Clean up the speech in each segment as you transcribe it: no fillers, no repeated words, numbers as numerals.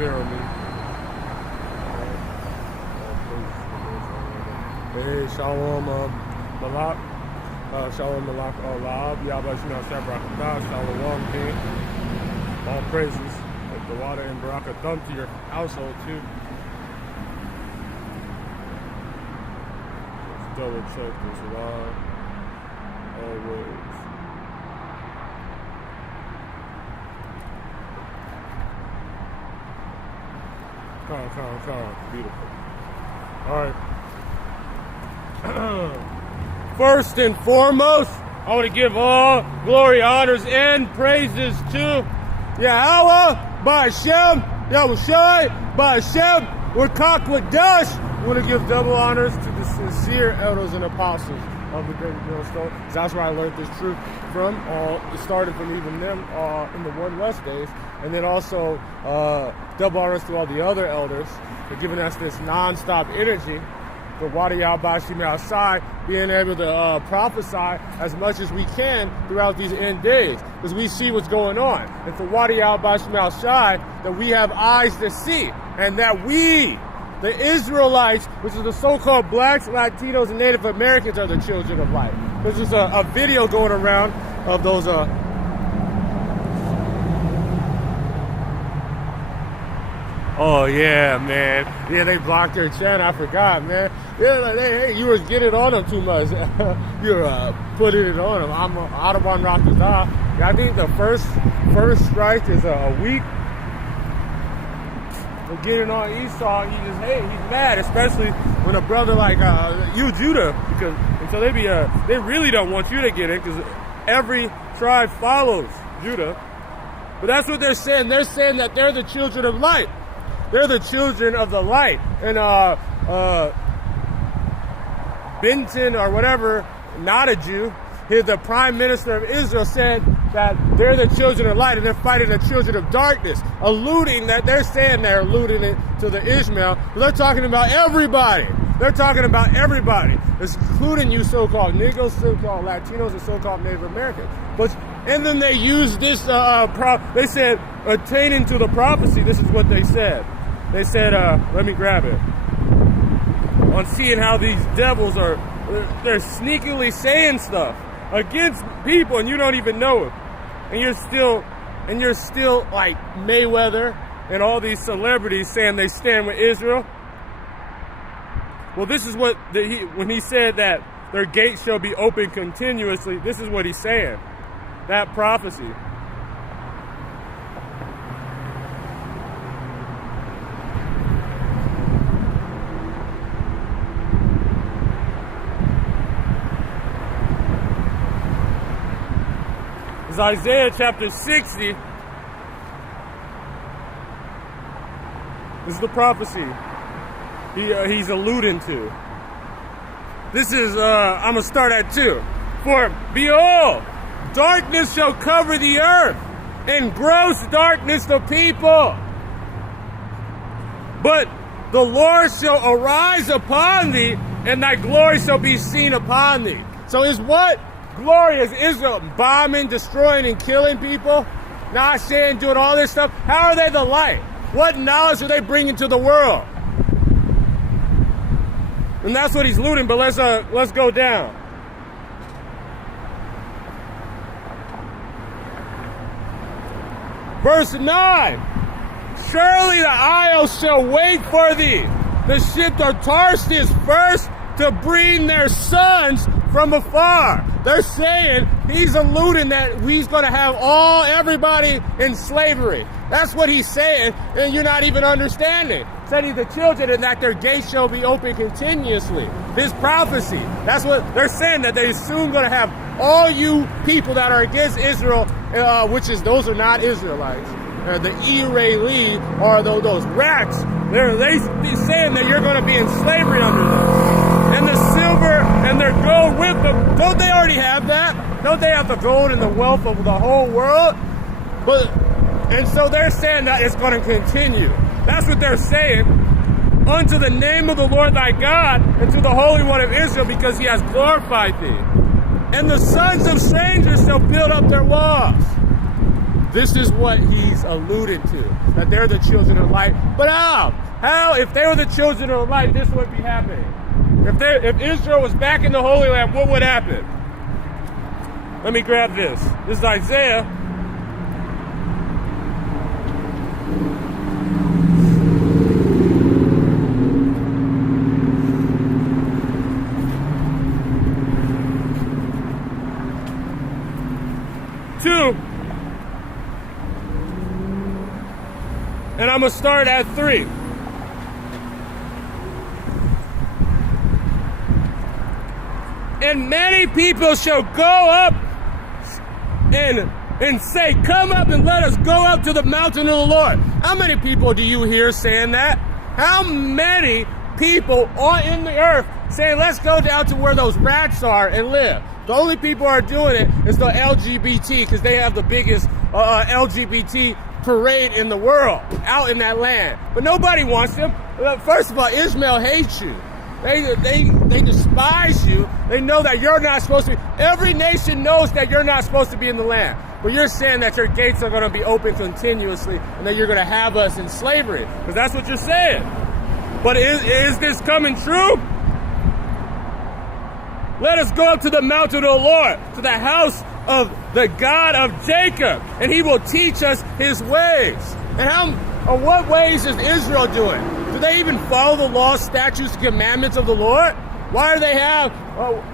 bear with me. Hey, Shalom, Malak. Shalom, Malak, La'ab. Yahweh Shemel Shabrakatah. Shalom, King. All praises. Let the water and Barakathum to your household, too. Let's double check this live. Always. Come. Beautiful. All right. First and foremost, I want to give all glory, honors, and praises to Yahweh, Ba'Hashem, Yahushai, Ba'Hashem, Wakak Wadash. I want to give double honors to the sincere elders and apostles of the Great Millstone. That's where I learned this truth from. It started from even them in the One West days. And then also double honors to all the other elders for giving us this non-stop energy for Wadi Al-Bashim outside, being able to prophesy as much as we can throughout these end days, because we see what's going on. And for Wadi Al-Bashim outside, that we have eyes to see, and that we, the Israelites, which is the so-called blacks, Latinos, and Native Americans, are the children of light. There's just a video going around of those oh yeah, man. Yeah, they blocked their channel. I forgot, man. Yeah, like, hey, you were getting on them too much. You're putting it on them. I'm Audubon Rakazah. I think the first strike is a week. But getting on Esau, he's mad, especially when a brother like you, Judah, and so they really don't want you to get it, because every tribe follows Judah. But that's what they're saying. They're saying that they're the children of light. They're the children of the light. And Benton or whatever, not a Jew, the prime minister of Israel, said that they're the children of light and they're fighting the children of darkness, alluding that they're saying they're alluding it to the Ishmael, but they're talking about everybody. They're talking about everybody, including you so-called Negroes, so-called Latinos, and so-called Native Americans. And then they used this, they said, attaining to the prophecy. This is what they said. They said, let me grab it. On seeing how these devils they're sneakily saying stuff against people and you don't even know it. And you're still like Mayweather and all these celebrities saying they stand with Israel. Well, this is what, when he said that their gates shall be open continuously, this is what he's saying. That prophecy. It's Isaiah chapter 60. This is the prophecy he's alluding to. This is, I'm going to start at 2. For behold, darkness shall cover the earth, and gross darkness the people. But the Lord shall arise upon thee, and thy glory shall be seen upon thee. So is what glory is Israel bombing, destroying, and killing people? Not saying, doing all this stuff. How are they the light? What knowledge are they bringing to the world? And that's what he's looting. But let's go down. Verse 9. Surely the isles shall wait for thee. The ships of Tarshish first to bring their sons from afar. They're saying, he's alluding that he's going to have everybody in slavery. That's what he's saying, and you're not even understanding. Said he's the children, and that their gates shall be open continuously. This prophecy, that's what they're saying, that they're soon going to have all you people that are against Israel, those are not Israelites. The Israeli are those rats. They're saying that you're going to be in slavery under them. And the silver and their gold with them. Don't they already have that? Don't they have the gold and the wealth of the whole world? And so they're saying that it's going to continue. That's what they're saying. Unto the name of the Lord thy God, and to the Holy One of Israel, because he has glorified thee. And the sons of strangers shall build up their walls. This is what he's alluding to, that they're the children of light. But how? How, if they were the children of light, this would be happening? If Israel was back in the Holy Land, what would happen? Let me grab this. This is Isaiah. And I'm going to start at 3. And many people shall go up and say, come up and let us go up to the mountain of the Lord. How many people do you hear saying that? How many people in the earth saying, let's go down to where those rats are and live? The only people who are doing it is the LGBT, because they have the biggest LGBT parade in the world out in that land. But nobody wants them. First of all, Ishmael hates you. They despise you. They know that you're not supposed to be. Every nation knows that you're not supposed to be in the land. But you're saying that your gates are going to be open continuously and that you're going to have us in slavery. Because that's what you're saying. But is this coming true? Let us go up to the mountain of the Lord, to the house of the God of Jacob, and he will teach us his ways. And what ways is Israel doing? Do they even follow the laws, statutes, commandments of the Lord? Why do they have,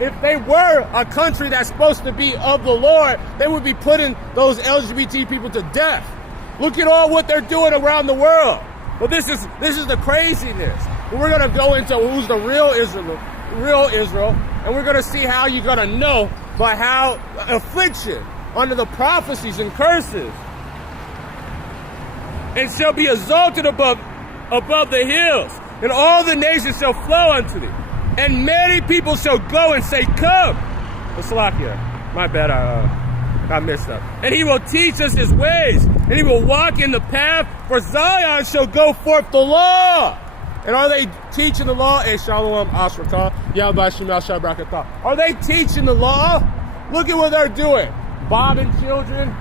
if they were a country that's supposed to be of the Lord, they would be putting those LGBT people to death. Look at all what they're doing around the world. Well, this is the craziness. And we're going to go into who's the real Israel, and we're going to see how you're going to know by how affliction under the prophecies and curses, and shall be exalted above the hills, and all the nations shall flow unto thee. And many people shall go and say, come. Salakia, my bad, I messed up. And he will teach us his ways, and he will walk in the path, for Zion shall go forth the law. And are they teaching the law? Shalom Ashrakah, Yahbashim Al-Shabrakatah. Are they teaching the law? Look at what they're doing. Bobbing children,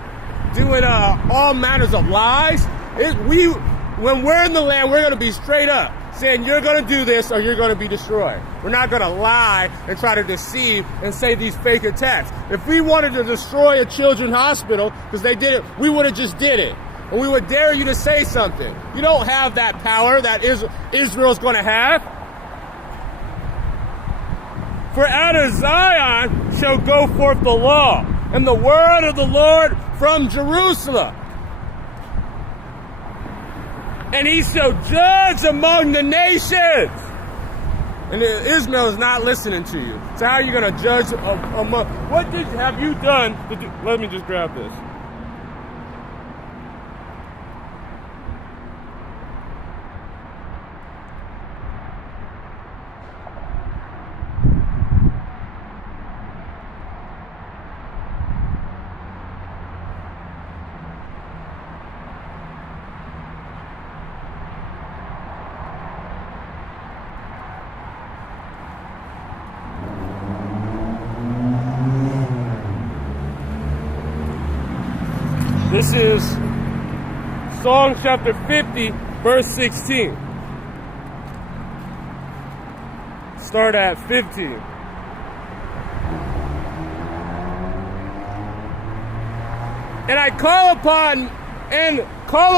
doing all manners of lies. When we're in the land, we're going to be straight up, saying you're going to do this or you're going to be destroyed. We're not going to lie and try to deceive and say these fake attacks. If we wanted to destroy a children's hospital, because they did it, we would have just did it. And we would dare you to say something. You don't have that power that Israel's going to have. For out of Zion shall go forth the law, and the word of the Lord from Jerusalem. And he shall judge among the nations. And Israel is not listening to you. So how are you going to judge among? What have you done? Let me just grab this. This is Psalm chapter 50, verse 16. Start at 15. And I call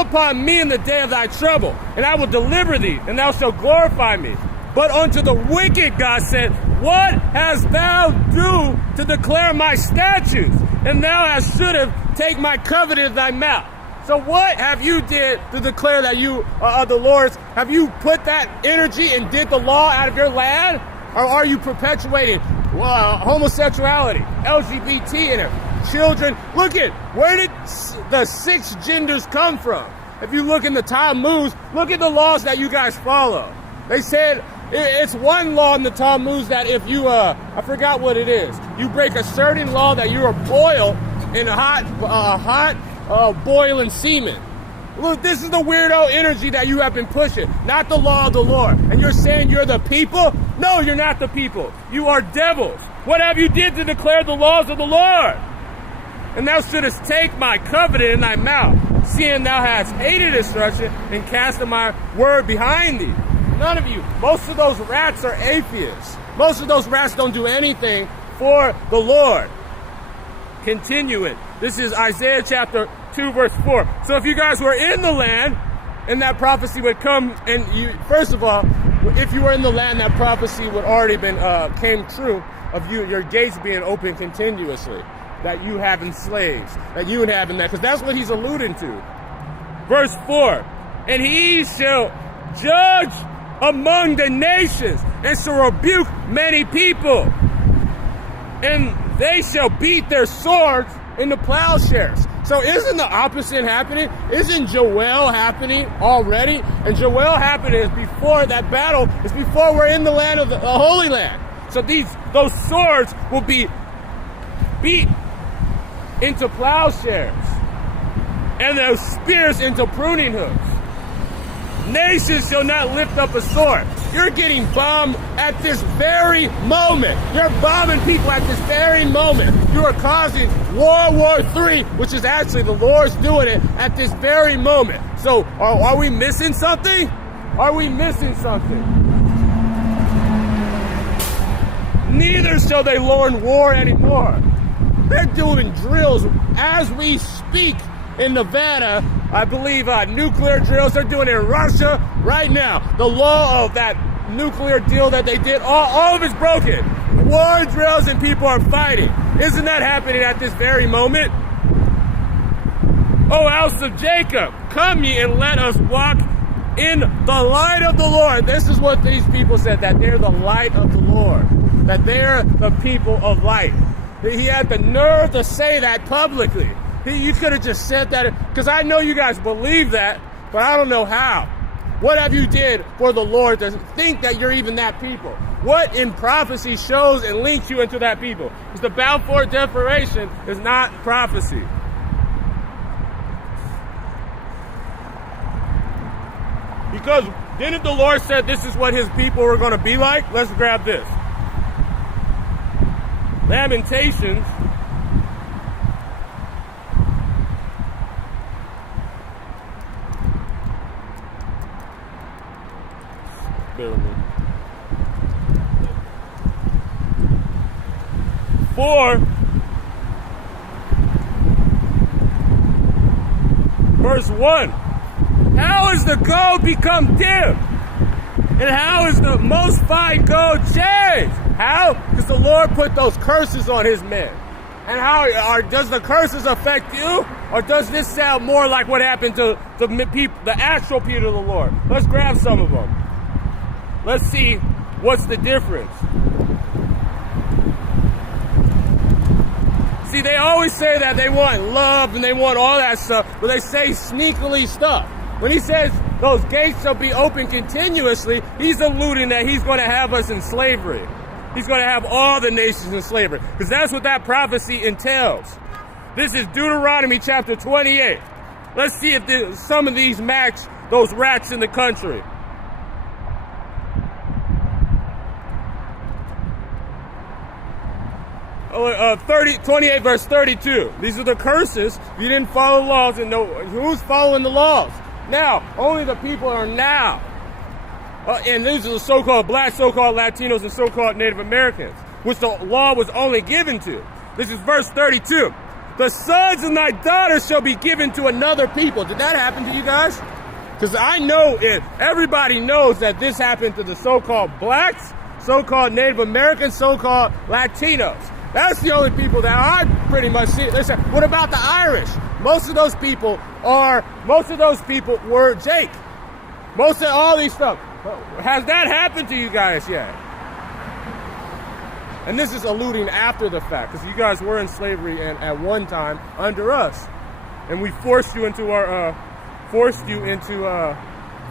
upon me in the day of thy trouble, and I will deliver thee, and thou shalt glorify me. But unto the wicked, God said, what hast thou do to declare my statutes? And thou hast should have take my covenant in thy mouth. So what have you did to declare that you are the Lord's? Have you put that energy and did the law out of your land? Or are you perpetuating homosexuality, LGBT in it? Children, look at, where did the 6 genders come from? If you look in the Talmud, look at the laws that you guys follow. They said it's one law in the Talmud that if you, I forgot what it is, you break a certain law that you are boiled in hot boiling semen. Look, this is the weirdo energy that you have been pushing, not the law of the Lord. And you're saying you're the people? No, you're not the people. You are devils. What have you did to declare the laws of the Lord? And thou shouldest take my covenant in thy mouth, seeing thou hast hated instruction and cast my word behind thee. None of you, most of those rats are atheists. Most of those rats don't do anything for the Lord. Continue it. This is Isaiah chapter 2, verse 4. So if you guys were in the land, and that prophecy would come, and you, first of all, if you were in the land, that prophecy would already been came true of your gates being open continuously, that you having slaves, that you would having that, because that's what he's alluding to. Verse 4, and he shall judge among the nations, and shall rebuke many people, and they shall beat their swords into plowshares. So isn't the opposite happening? Isn't Joel happening already? And Joel happening is before that battle, is before we're in the land of the Holy Land. So those swords will be beat into plowshares, and those spears into pruning hooks. Nations shall not lift up a sword. You're getting bombed at this very moment. You're bombing people at this very moment. You are causing World War III, which is actually the Lord's doing it at this very moment. So are we missing something? Are we missing something? Neither shall they learn war anymore. They're doing drills as we speak in Nevada. I believe nuclear drills. They're doing it in Russia right now. The law of that nuclear deal that they did, all of it's broken. War drills and people are fighting. Isn't that happening at this very moment? O house of Jacob, come ye and let us walk in the light of the Lord. This is what these people said, that they're the light of the Lord, that they're the people of light. He had the nerve to say that publicly. You could have just said that, because I know you guys believe that, but I don't know how. What have you did for the Lord to think that you're even that people? What in prophecy shows and links you into that people? Because the Balfour Declaration is not prophecy. Because didn't the Lord said this is what his people were going to be like? Let's grab this. Lamentations. Bear with me. 4, verse 1. How is the gold become dim? And how is the most fine gold changed? How? Because the Lord put those curses on his men. And does the curses affect you? Or does this sound more like what happened to the actual people of the Lord? Let's grab some of them. Let's see what's the difference. See, they always say that they want love and they want all that stuff, but they say sneakily stuff. When he says those gates shall be open continuously, he's alluding that he's going to have us in slavery. He's going to have all the nations in slavery, because that's what that prophecy entails. This is Deuteronomy chapter 28. Let's see if some of these match those rats in the country. 28 verse 32. These are the curses. You didn't follow laws, and who's following the laws? Now, only the people are now. And these are the so-called black, so-called Latinos, and so-called Native Americans, which the law was only given to. This is verse 32. The sons of thy daughters shall be given to another people. Did that happen to you guys? Because I know everybody knows that this happened to the so-called blacks, so-called Native Americans, so-called Latinos. That's the only people that I pretty much see. Listen, what about the Irish? Most of those people were Jake. Most of all these stuff. Has that happened to you guys yet? And this is alluding after the fact, because you guys were in slavery and at one time under us, and we forced you into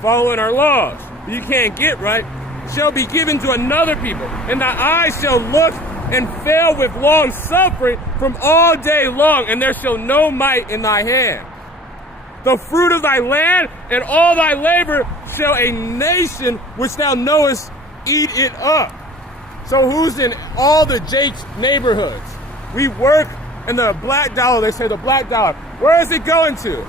following our laws. You can't get right. Shall be given to another people, and thy eyes shall look and fail with long suffering from all day long, and there shall no might in thy hand. The fruit of thy land and all thy labor shall a nation which thou knowest eat it up. So who's in all the Jake's neighborhoods? We work And the black dollar, they say the black dollar, where is it going to?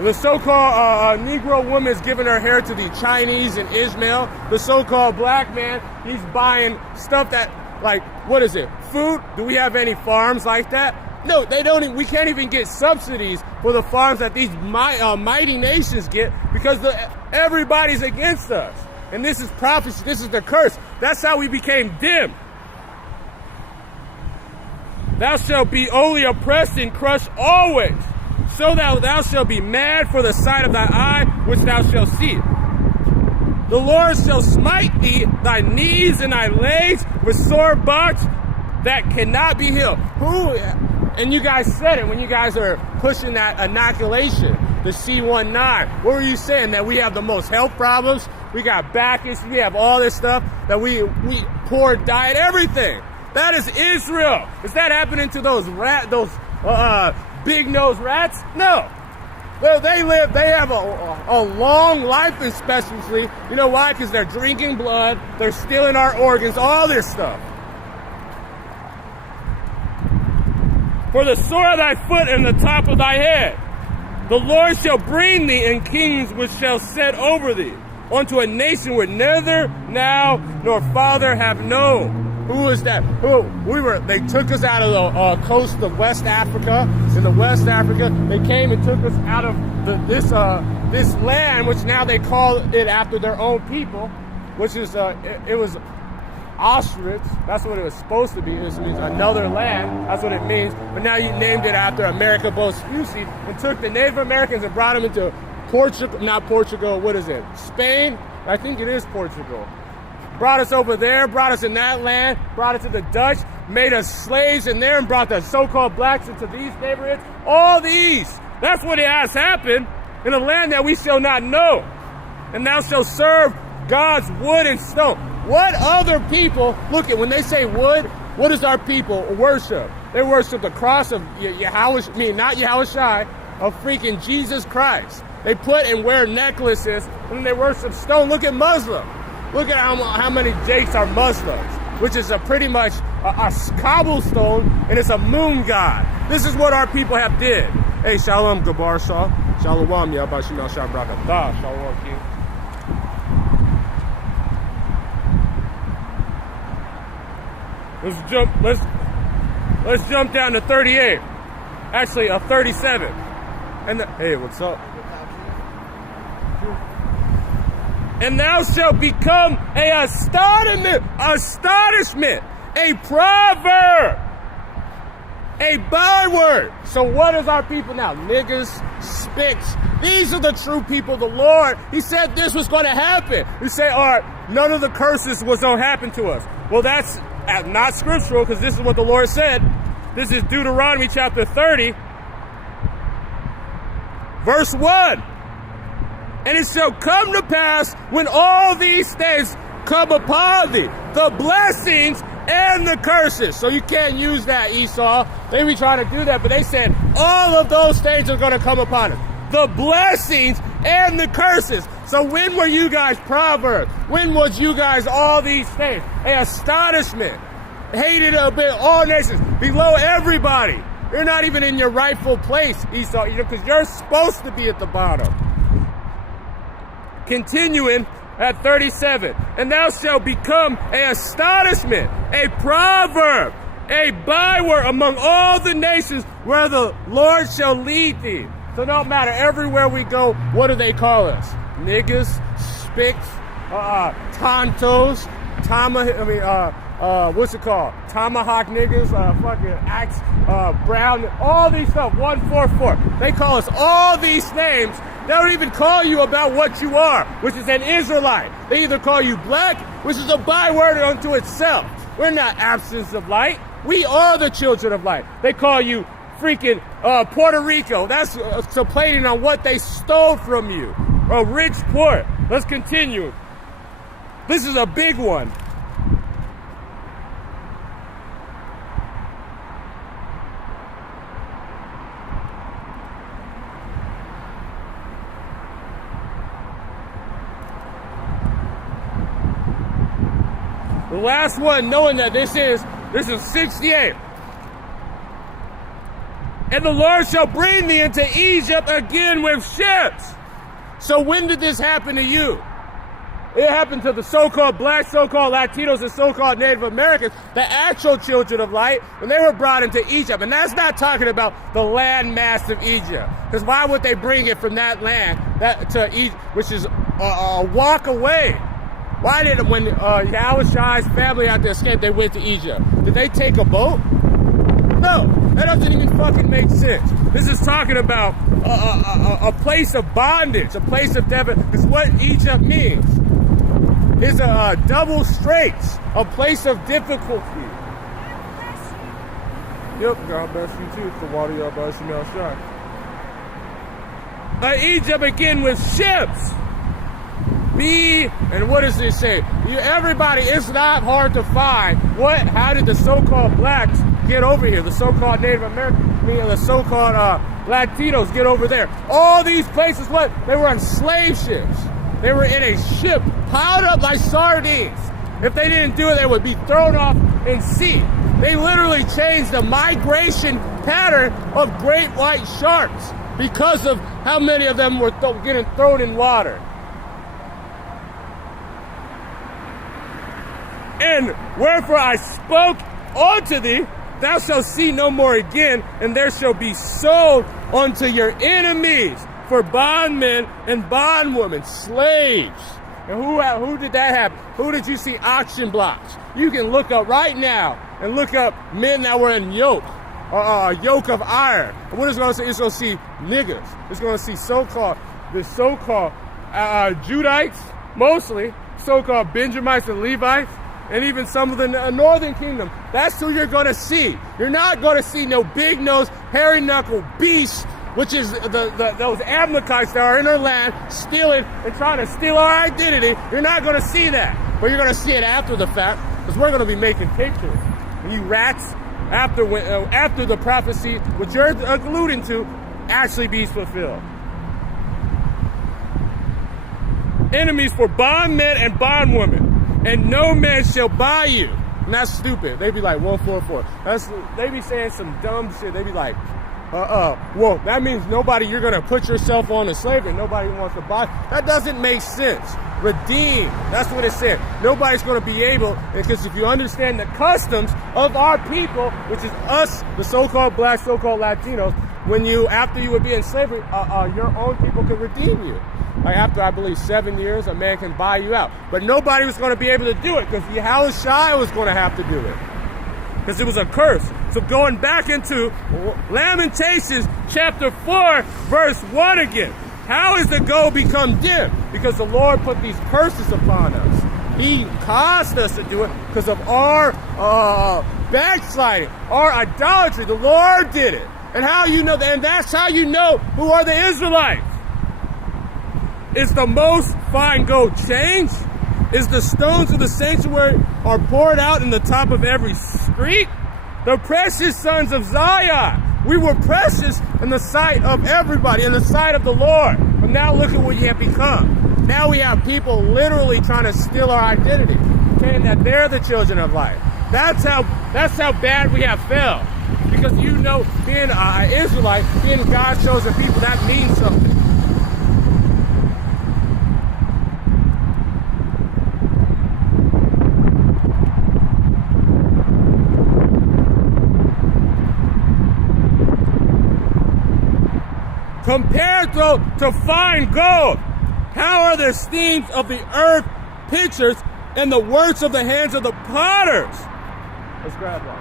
The so-called Negro woman is giving her hair to the Chinese and Ishmael. The so-called black man, he's buying stuff that, like, what is it? Food? Do we have any farms like that? No, they don't. We can't even get subsidies for the farms that these mighty nations get because everybody's against us. And this is prophecy. This is the curse. That's how we became dim. Thou shalt be only oppressed and crushed always. So that thou shalt be mad for the sight of thy eye, which thou shalt see. The Lord shall smite thee, thy knees and thy legs, with sore bouts that cannot be healed. Who? And you guys said it when you guys are pushing that inoculation, the C19. What were you saying? That we have the most health problems? We got back issues. We have all this stuff. That we poor diet, everything. That is Israel. Is that happening to those big-nosed rats? No. They have a long life expectancy. You know why? Because they're drinking blood, they're stealing our organs, all this stuff. For the sore of thy foot and the top of thy head, the Lord shall bring thee in kings which shall set over thee, unto a nation where neither now nor father have known. Who is that? They took us out of the coast of West Africa. In the West Africa, they came and took us out of this land, which now they call it after their own people, which is it was Auschwitz. That's what it was supposed to be. It means another land. That's what it means. But now you named it after America Vespucci and took the Native Americans and brought them into Portugal. Not Portugal. What is it? Spain? I think it is Portugal. Brought us over there, brought us in that land, brought us to the Dutch, made us slaves in there and brought the so-called blacks into these neighborhoods. All these. That's what has happened in a land that we shall not know. And thou shalt serve God's wood and stone. What other people, look at when they say wood, what does our people worship? They worship the cross of not Yahushua, of freaking Jesus Christ. They put and wear necklaces and then they worship stone. Look at Muslim. Look at how many jakes are Muslims, which is pretty much a cobblestone, and it's a moon god. This is what our people have did. Hey, Shalom, Gabar Shah. Shalom, Yabashim al-Shah Brakatah. Shalom, King. Let's jump down to 38. Actually, 37. And hey, what's up? And thou shalt become a astonishment, a proverb, a byword. So what is our people now? Niggas, spicks. These are the true people of the Lord. He said this was going to happen. We say, all right, none of the curses was going to happen to us. Well, that's not scriptural because this is what the Lord said. This is Deuteronomy chapter 30, verse 1. And it shall come to pass when all these things come upon thee, the blessings and the curses. So you can't use that, Esau. They be trying to do that, but they said all of those things are going to come upon us. The blessings and the curses. So when were you guys Proverbs? When was you guys all these things? An astonishment. Hated above all nations. Below everybody. You're not even in your rightful place, Esau, because you're supposed to be at the bottom. Continuing at 37, and thou shalt become an astonishment, a proverb, a byword among all the nations where the Lord shall lead thee. So no matter, everywhere we go, what do they call us? Niggas, spicks, tontos, what's it called? Tomahawk niggas, fucking axe, brown, all these stuff, 144. They call us all these names. They don't even call you about what you are, which is an Israelite. They either call you black, which is a byword unto itself. We're not absence of light. We are the children of light. They call you freaking Puerto Rico. That's complaining on what they stole from you. A rich poor. Let's continue. This is a big one. The last one, knowing that this is 68. And the Lord shall bring thee into Egypt again with ships. So when did this happen to you? It happened to the so-called blacks, so-called Latinos, and so-called Native Americans, the actual children of light, when they were brought into Egypt. And that's not talking about the land mass of Egypt. Because why would they bring it from that land to Egypt, which is a walk away? Why did, when Yahushai's family had to escape, they went to Egypt? Did they take a boat? No, that doesn't even fucking make sense. This is talking about a place of bondage, a place of death. It's what Egypt means. It's a double straits, a place of difficulty. Yep, God bless you too. The water y'all bless you now, sure. Egypt again with ships. And what does it say? Everybody, it's not hard to find. How did the so-called blacks get over here? The so-called Native Americans, the so-called Latinos get over there. All these places, they were on slave ships. They were in a ship piled up like sardines. If they didn't do it, they would be thrown off in sea. They literally changed the migration pattern of great white sharks because of how many of them were getting thrown in water. And wherefore I spoke unto thee, thou shalt see no more again, and there shall be sold unto your enemies for bondmen and bondwomen, slaves. And who did that happen? Who did you see auction blocks? You can look up right now and look up men that were in yoke, a yoke of iron. And what it's going to say? It's going to see niggas. It's going to see the so-called Judites, mostly, so-called Benjamites and Levites, and even some of the northern kingdom. That's who you're going to see. You're not going to see no big-nosed, hairy-knuckle beasts, which is those Amalekites that are in our land stealing and trying to steal our identity. You're not going to see that. But you're going to see it after the fact, because we're going to be making pictures. And you rats, after the prophecy, which you're alluding to, actually be fulfilled. Enemies for bondmen and bondwomen. And no man shall buy you. And that's stupid. They be like 144. They be saying some dumb shit. They be like, well, that means you're going to put yourself on to slavery. Nobody wants to buy. That doesn't make sense. Redeem. That's what it said. Nobody's going to be able, because if you understand the customs of our people, which is us, the so-called blacks, so-called Latinos, after you would be in slavery, your own people could redeem you. Like after, I believe, 7 years, a man can buy you out. But nobody was going to be able to do it because Yahushua was going to have to do it. Because it was a curse. So going back into Lamentations chapter 4, verse 1 again. How is the gold become dim? Because the Lord put these curses upon us. He caused us to do it because of our backsliding, our idolatry. The Lord did it. And that's how you know who are the Israelites. Is the most fine gold changed? Is the stones of the sanctuary are poured out in the top of every street? The precious sons of Zion. We were precious in the sight of everybody, in the sight of the Lord. But now look at what you have become. Now we have people literally trying to steal our identity, saying that they're the children of light. That's how bad we have fell. Because being an Israelite, being God's chosen people, that means something. Compared to fine gold, how are the esteems of the earth pictures and the works of the hands of the potters? Let's grab that.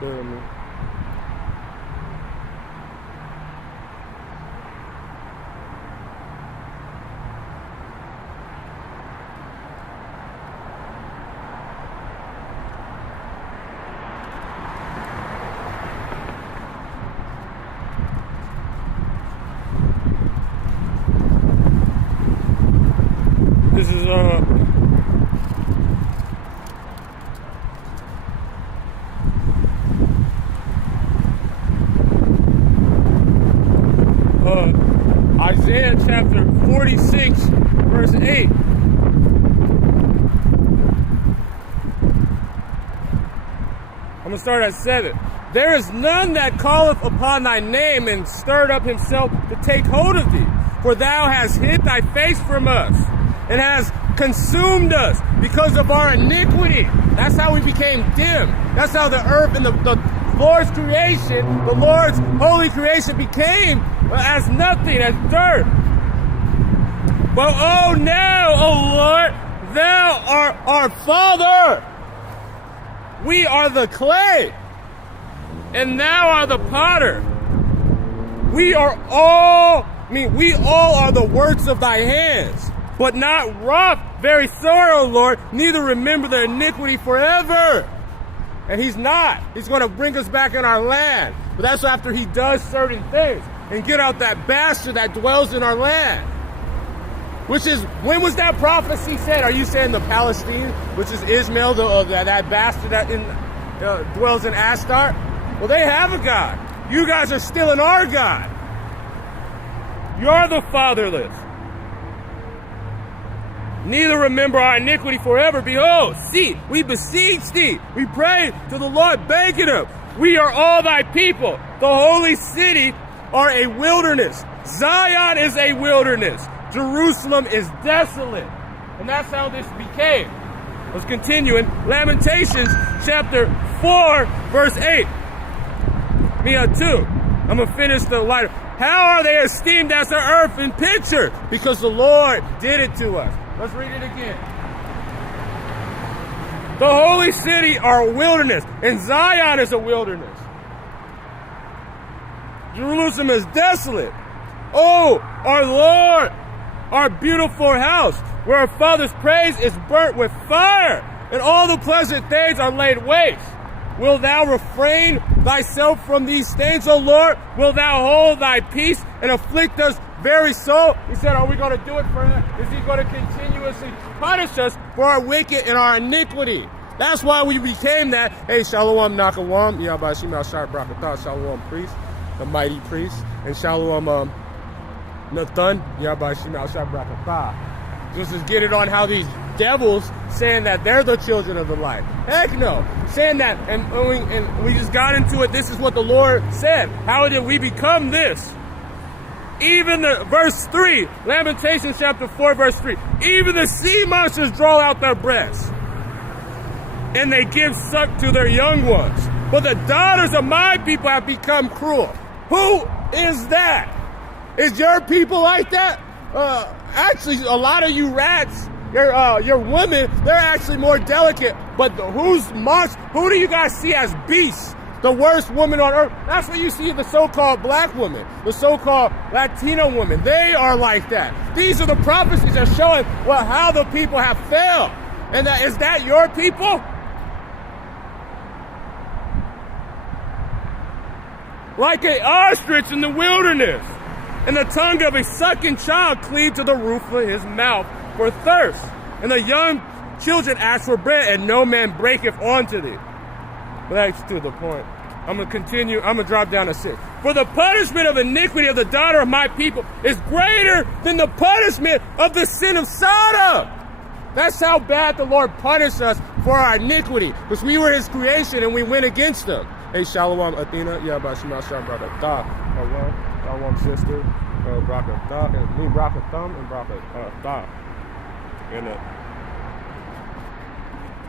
Bear with me. This is Isaiah chapter 46, verse 8. I'm going to start at 7. There is none that calleth upon thy name and stirred up himself to take hold of thee. For thou hast hid thy face from us and has consumed us because of our iniquity. That's how we became dim. That's how the earth and the Lord's creation, the Lord's holy creation became as nothing, as dirt. But oh now, oh Lord, thou art our Father. We are the clay, and thou art the potter. We all are the works of thy hands. But not wrath, very sorrow, Lord, neither remember their iniquity forever. And he's not. He's going to bring us back in our land. But that's after he does certain things and get out that bastard that dwells in our land. Which is, when was that prophecy said? Are you saying the Palestine, which is Ishmael, that bastard that dwells in Ashdod? Well, they have a God. You guys are stealing our God. You're the fatherless. Neither remember our iniquity forever. Behold, see, we beseech thee. We pray to the Lord, begging him. We are all thy people. The holy city are a wilderness. Zion is a wilderness. Jerusalem is desolate. And that's how this became. Let's continue in Lamentations chapter 4, verse 8. 2. I'm going to finish the lighter. How are they esteemed as the earthen pitcher? Because the Lord did it to us. Let's read it again. The holy city are a wilderness, and Zion is a wilderness. Jerusalem is desolate. Oh, our Lord, our beautiful house, where our Father's praise is burnt with fire, and all the pleasant things are laid waste. Will thou refrain thyself from these things, O Lord? Will thou hold thy peace and afflict us very so? He said, are we going to do it for him? Is he going to continuously punish us for our wicked and our iniquity? That's why we became that. Hey, Shalom Nakawam, Yabashim al-Shar Brakatah, Shalom priest, the mighty priest, and Shalom Nathan, Yabashim al-Shar Brakatah. Just to get it on how these devils saying that they're the children of the light. Heck no. Saying that, and we just got into it. This is what the Lord said. How did we become this? Even the verse 3, Lamentations chapter 4, verse 3. Even the sea monsters draw out their breasts, and they give suck to their young ones. But the daughters of my people have become cruel. Who is that? Is your people like that? Actually, a lot of you rats, your women, they're actually more delicate. But who do you guys see as beasts? The worst woman on earth. That's what you see the so-called black woman, the so-called Latino woman. They are like that. These are the prophecies that are showing how the people have failed. And is that your people? Like an ostrich in the wilderness, and the tongue of a sucking child cleave to the roof of his mouth for thirst. And the young children ask for bread, and no man breaketh unto thee. But that's to the point. I'm going to continue. I'm going to drop down to 6. For the punishment of iniquity of the daughter of my people is greater than the punishment of the sin of Sodom. That's how bad the Lord punished us for our iniquity, because we were his creation and we went against him. Hey, Shalom, Athena. Yeah, but Shema Shah, brother. Shalom, sister. Braka, and me, Braka Thumb, and Braka Thah. And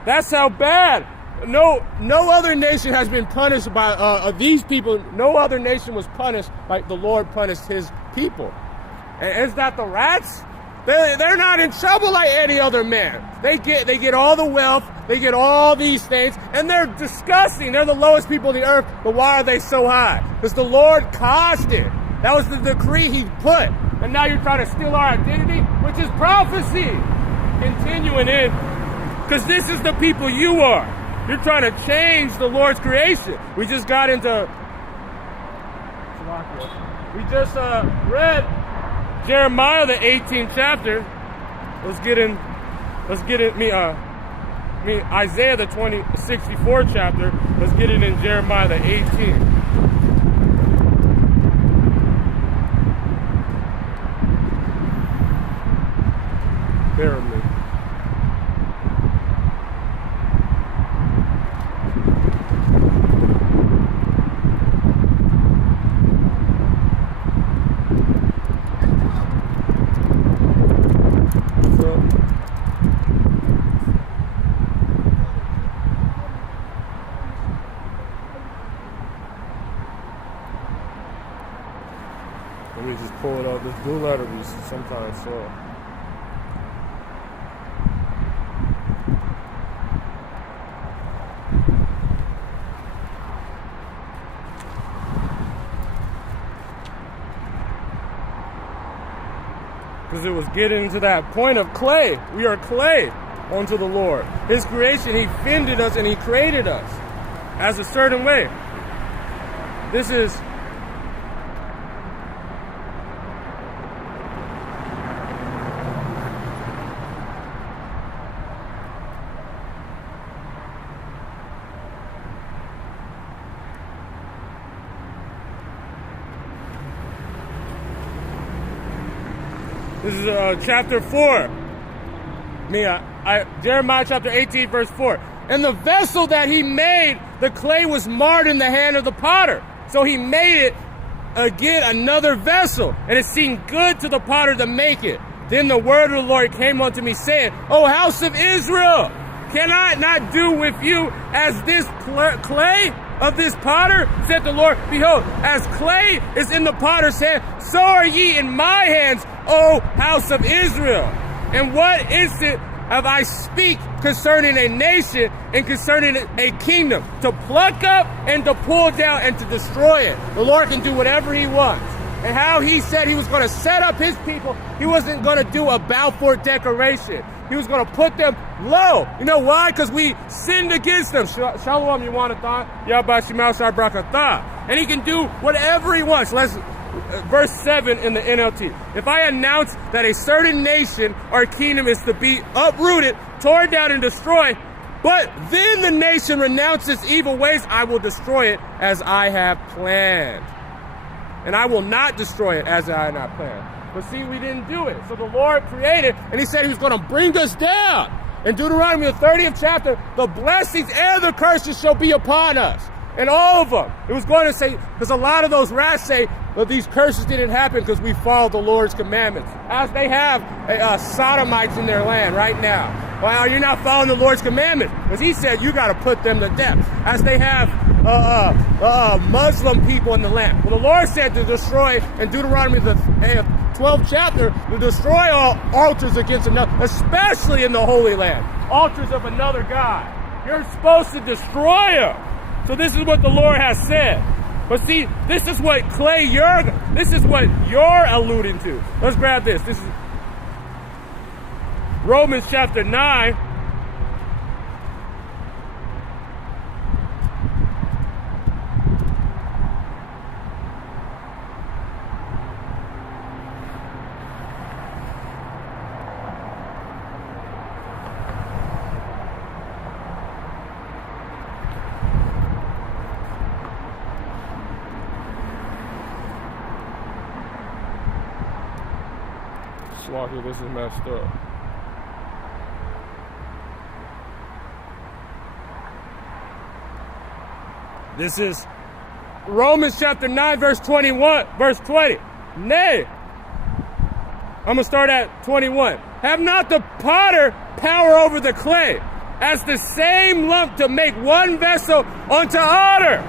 that's how bad. No other nation has been punished by these people. No other nation was punished like the Lord punished his people. And is that the rats? They're not in trouble like any other man. They get all the wealth, they get all these things, and they're disgusting. They're the lowest people on the earth, but why are they so high? Because the Lord caused it. That was the decree he put. And now you're trying to steal our identity, which is prophecy. Continuing in, because this is the people you are. You're trying to change the Lord's creation. We just got into... We just read Jeremiah, the 18th chapter. Let's get in Isaiah, the 64th chapter. Let's get it in Jeremiah, the 18th. Bear with me. Let me just pull it up. This blue letter is sometimes so. Because it was getting to that point of clay. We are clay unto the Lord. His creation, he fended us and he created us as a certain way. This is chapter 4. Jeremiah chapter 18, verse 4. And the vessel that he made, the clay was marred in the hand of the potter. So he made it again another vessel, and it seemed good to the potter to make it. Then the word of the Lord came unto me, saying, O house of Israel, can I not do with you as this clay of this potter? Said the Lord, behold, as clay is in the potter's hand, so are ye in my hands, O house of Israel. And what is it of I speak concerning a nation and concerning a kingdom, to pluck up and to pull down and to destroy it? The Lord can do whatever he wants. And how he said he was going to set up his people, he wasn't going to do a Balfour Declaration. He was going to put them low. You know why? Because we sinned against them. Shalom, you want to thought? Yabashimal Shabrakatha. And he can do whatever he wants. Verse 7 in the NLT. If I announce that a certain nation or kingdom is to be uprooted, torn down, and destroyed, but then the nation renounces evil ways, I will destroy it as I have planned. And I will not destroy it as I have not planned. But see, we didn't do it. So the Lord created, and he said he was going to bring us down. In Deuteronomy, the 30th chapter, the blessings and the curses shall be upon us. And all of them. It was going to say, because a lot of those rats say that these curses didn't happen because we followed the Lord's commandments. As they have sodomites in their land right now. Well, you're not following the Lord's commandments. Because he said you got to put them to death. As they have Muslim people in the land. Well, the Lord said to destroy, in Deuteronomy, the 12th chapter, to destroy all altars against another, especially in the Holy Land. Altars of another God. You're supposed to destroy them. So this is what the Lord has said. But see, this is what this is what you're alluding to. Let's grab this. This is Romans chapter 9. Swahili, this is messed up. This is Romans chapter 9, verse 21, verse 20. Nay, I'm going to start at 21. Have not the potter power over the clay, as the same lump to make one vessel unto honor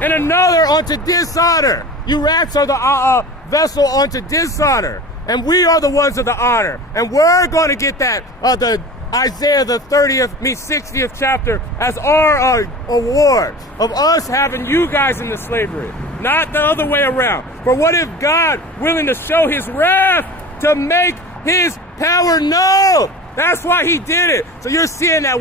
and another unto dishonor? You rats are the vessel unto dishonor. And we are the ones of the honor. And we're going to get that, the Isaiah, the 60th chapter as our award of us having you guys into slavery, not the other way around. For what if God willing to show his wrath to make his power known? That's why he did it. So you're seeing that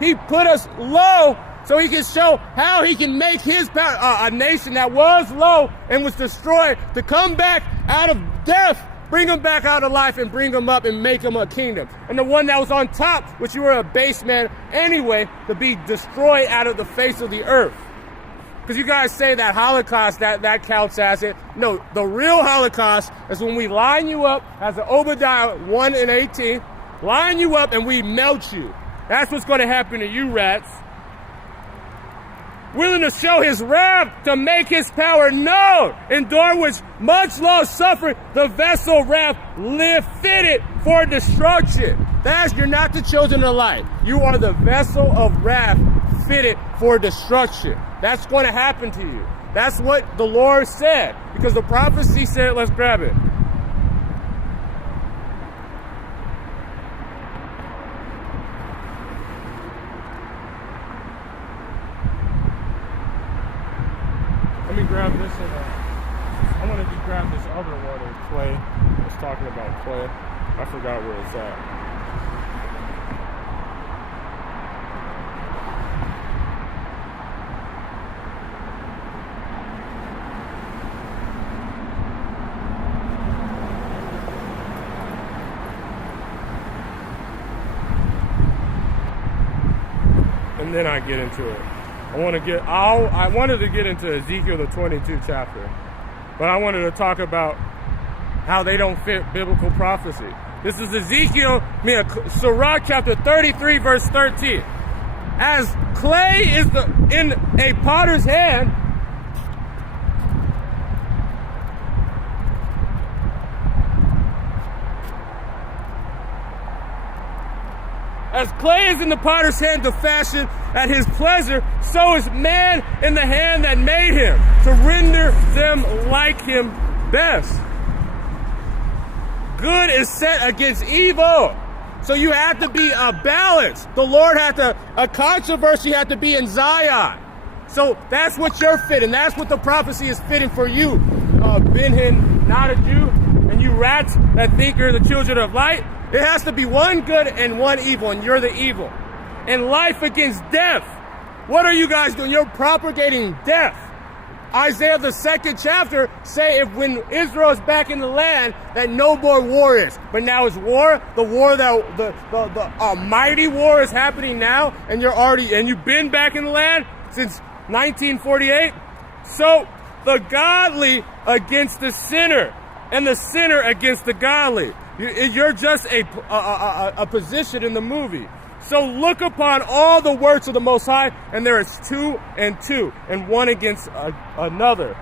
he put us low so he can show how he can make his power, a nation that was low and was destroyed, to come back out of death, bring them back out of life and bring them up and make them a kingdom. And the one that was on top, which you were a base man anyway, to be destroyed out of the face of the earth. Because you guys say that Holocaust, that counts as it. No, the real Holocaust is when we line you up, as an Obadiah 1:18, line you up and we melt you. That's what's going to happen to you rats. Willing to show his wrath to make his power known, endure which much long suffering, the vessel wrath live fitted for destruction. You're not the children of light. You are the vessel of wrath fitted for destruction. That's going to happen to you. That's what the Lord said, because the prophecy said, let's grab it. Let me grab this I wanted to grab this other one in Clay. I was talking about Clay. I forgot where it's at. And then I get into it. I wanted to get into Ezekiel, the 22 chapter, but I wanted to talk about how they don't fit biblical prophecy. This is Sirach chapter 33, verse 13. As clay is in a potter's hand, as clay is in the potter's hand to fashion at his pleasure, so is man in the hand that made him, to render them like him best. Good is set against evil. So you have to be a balance. The Lord a controversy had to be in Zion. So that's what you're fitting. That's what the prophecy is fitting for you. Benhin, not a Jew, and you rats that think you're the children of light. It has to be one good and one evil, and you're the evil. And life against death. What are you guys doing? You're propagating death. Isaiah, the 2nd chapter, say if when Israel is back in the land, that no more war is. But now it's war. The war the mighty war is happening now, and you've been back in the land since 1948. So the godly against the sinner, and the sinner against the godly. You're just a position in the movie. So look upon all the works of the Most High, and there is 2 and 2, and one against another.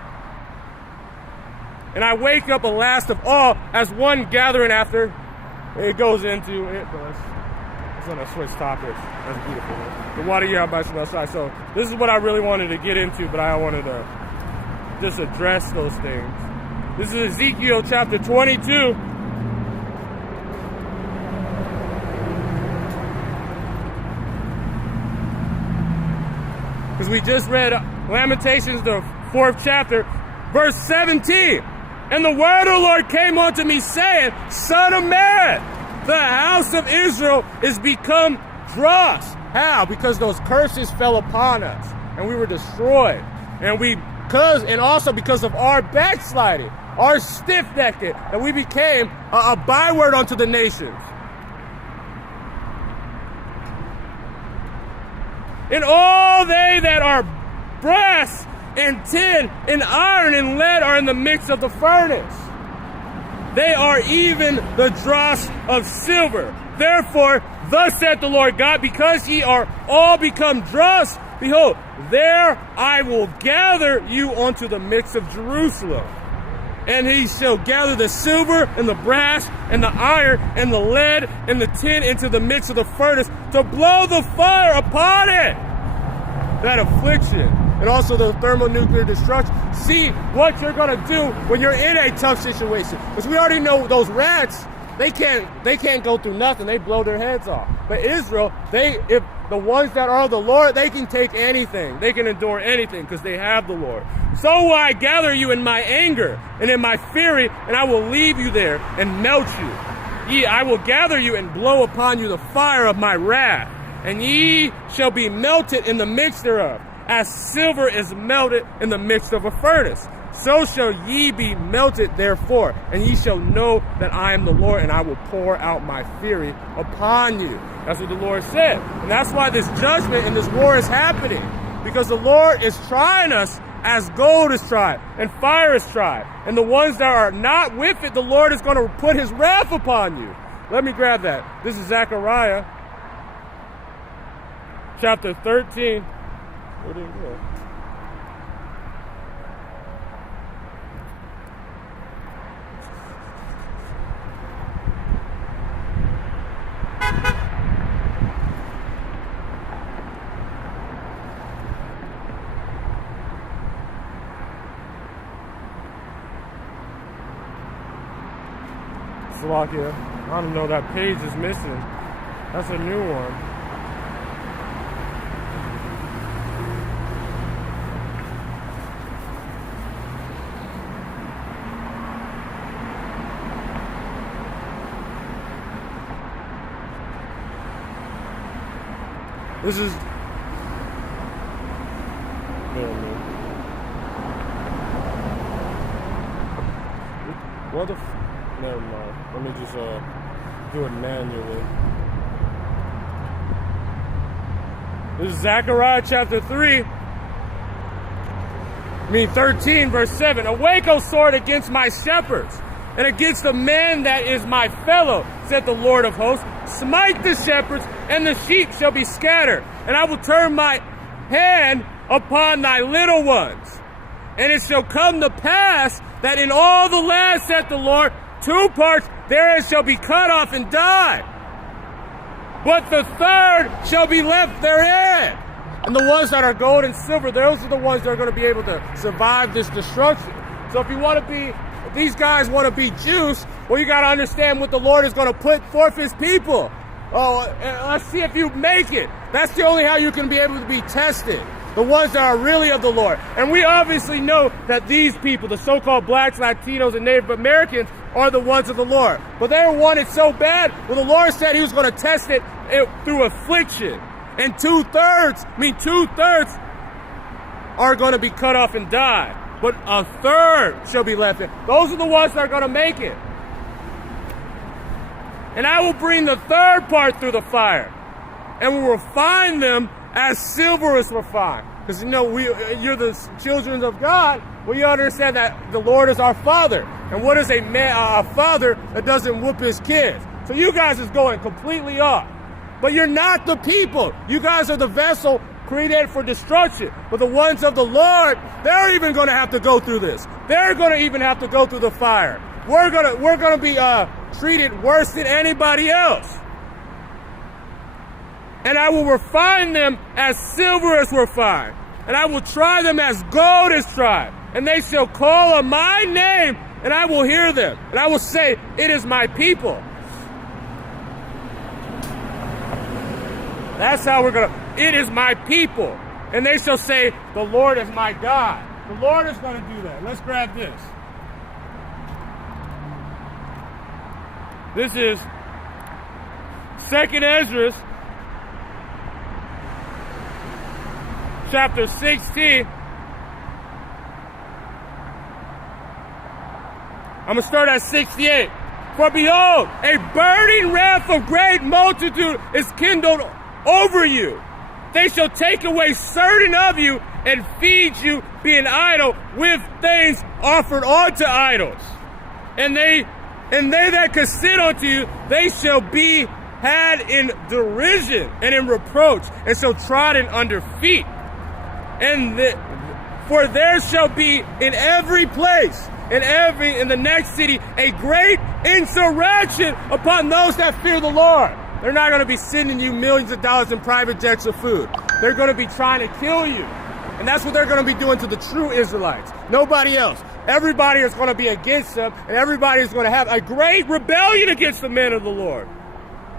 And I wake up last of all as one gathering after. It goes into it, but let's want to switch topics. That's beautiful. The water you have by the outside. So this is what I really wanted to get into, but I wanted to just address those things. This is Ezekiel chapter 22. Because we just read Lamentations, the 4th chapter, verse 17. And the word of the Lord came unto me, saying, Son of man, the house of Israel is become dross. How? Because those curses fell upon us, and we were destroyed. And also because of our backsliding, our stiff-necked, and we became a byword unto the nations. And all they that are brass and tin and iron and lead are in the midst of the furnace. They are even the dross of silver. Therefore, thus saith the Lord God, because ye are all become dross, behold, there I will gather you unto the midst of Jerusalem. And he shall gather the silver and the brass and the iron and the lead and the tin into the midst of the furnace to blow the fire upon it. That affliction. and also the thermonuclear destruction. See what you're going to do when you're in a tough situation. Because we already know those rats, they can't go through nothing. They blow their heads off. But Israel, if the ones that are the Lord, they can take anything. They can endure anything because they have the Lord. So will I gather you in my anger and in my fury, and I will leave you there and melt you. I will gather you and blow upon you the fire of my wrath, and ye shall be melted in the midst thereof, as silver is melted in the midst of a furnace. So shall ye be melted therefore, and ye shall know that I am the Lord, and I will pour out my fury upon you. That's what the Lord said. And that's why this judgment and this war is happening. Because the Lord is trying us as gold is tried and fire is tried. And the ones that are not with it, the Lord is going to put his wrath upon you. Let me grab that. This is Zechariah chapter 13. Where did it go? Slovakia. I don't know, that page is missing. That's a new one. This is... What the never mind. Let me just do it manually. This is Zechariah chapter 13, verse 7. Awake, O sword, against my shepherds, and against the man that is my fellow, said the Lord of hosts. Smite the shepherds, and the sheep shall be scattered, and I will turn my hand upon thy little ones. And it shall come to pass that in all the land, saith the Lord, 2 parts therein shall be cut off and die, but the third shall be left therein. And the ones that are gold and silver, those are the ones that are going to be able to survive this destruction. So if these guys want to be Jews, well, you got to understand what the Lord is going to put forth his people. Oh, and let's see if you make it. That's the only how you can be able to be tested. The ones that are really of the Lord. And we obviously know that these people, the so-called blacks, Latinos, and Native Americans, are the ones of the Lord. But they wanted so bad, well, the Lord said he was going to test it through affliction. And two-thirds are going to be cut off and die. But a third shall be left in. Those are the ones that are going to make it. And I will bring the third part through the fire, and will refine them as silver is refined. Because, you're the children of God. Well, you understand that the Lord is our Father. And what is a father that doesn't whoop his kids? So you guys is going completely off. But you're not the people. You guys are the vessel created for destruction. But the ones of the Lord, they're even going to have to go through this. They're going to even have to go through the fire. We're gonna be treated worse than anybody else. And I will refine them as silver is refined, and I will try them as gold is tried. And they shall call on my name, and I will hear them. And I will say, it is my people. That's how it is my people. And they shall say, the Lord is my God. The Lord is going to do that. Let's grab this. This is 2nd Ezra, chapter 16. I'm going to start at 68. For behold, a burning wrath of great multitude is kindled over you. They shall take away certain of you and feed you, being idle, with things offered unto idols. And they that could sit unto you, they shall be had in derision and in reproach, and so trodden under feet. For there shall be in every place, in the next city, a great insurrection upon those that fear the Lord. They're not going to be sending you millions of dollars in private jets of food. They're going to be trying to kill you. And that's what they're going to be doing to the true Israelites. Nobody else. Everybody is going to be against them, and everybody is going to have a great rebellion against the men of the Lord